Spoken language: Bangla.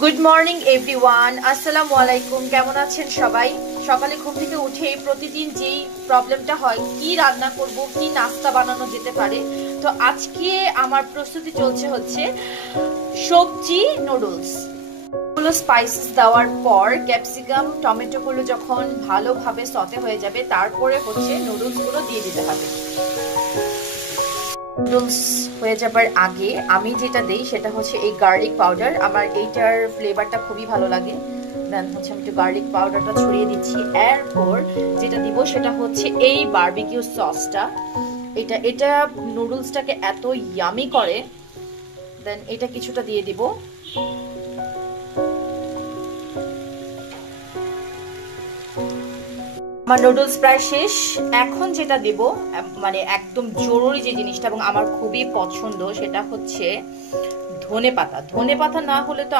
গুড মর্নিং এভরিওয়ান, আসসালামু আলাইকুম। কেমন আছেন সবাই? সকালে ঘুম থেকে উঠে প্রতিদিন যেই প্রবলেমটা হয়, কি রান্না করব, কি নাস্তা বানানো যেতে পারে। তো আজকে আমার প্রস্তুতি চলছে হচ্ছে সবজি নুডলস। গুলো স্পাইসেস দেওয়ার পর ক্যাপসিকাম টমেটো গুলো যখন ভালোভাবে সতে হয়ে যাবে, তারপরে হচ্ছে নুডলস গুলো দিয়ে দিতে হবে। নুডলস হয়ে যাবার আগে আমি যেটা দেই সেটা হচ্ছে এই গার্লিক পাউডার। আমার এইটার ফ্লেভারটা খুবই ভালো লাগে। দেন হচ্ছে আমি একটু গার্লিক পাউডারটা ছড়িয়ে দিচ্ছি। এরপর যেটা দিব সেটা হচ্ছে এই বারবিকিউ সসটা। এটা এটা নুডলসটাকে এত ইয়ামি করে। দেন এটা কিছুটা দিয়ে দিব। আমার নুডলস প্রায় শেষ। এখন যেটা দেব, মানে একদম জরুরি যে জিনিসটা এবং আমার খুবই পছন্দ, সেটা হচ্ছে ধনেপাতা। ধনেপাতা না হলে তো